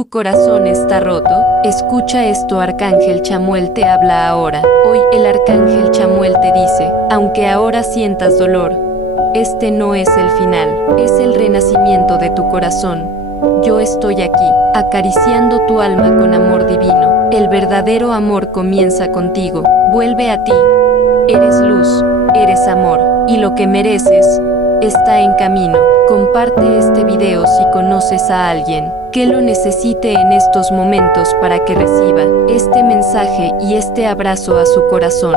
Tu corazón está roto. Escucha esto, Arcángel Chamuel te habla ahora. Hoy el Arcángel Chamuel te dice, aunque ahora sientas dolor, este no es el final, es el renacimiento de tu corazón. Yo estoy aquí, acariciando tu alma con amor divino. El verdadero amor comienza contigo. Vuelve a ti. Eres luz, eres amor, y lo que mereces está en camino. Comparte este video si conoces a alguien que lo necesite en estos momentos para que reciba este mensaje y este abrazo a su corazón.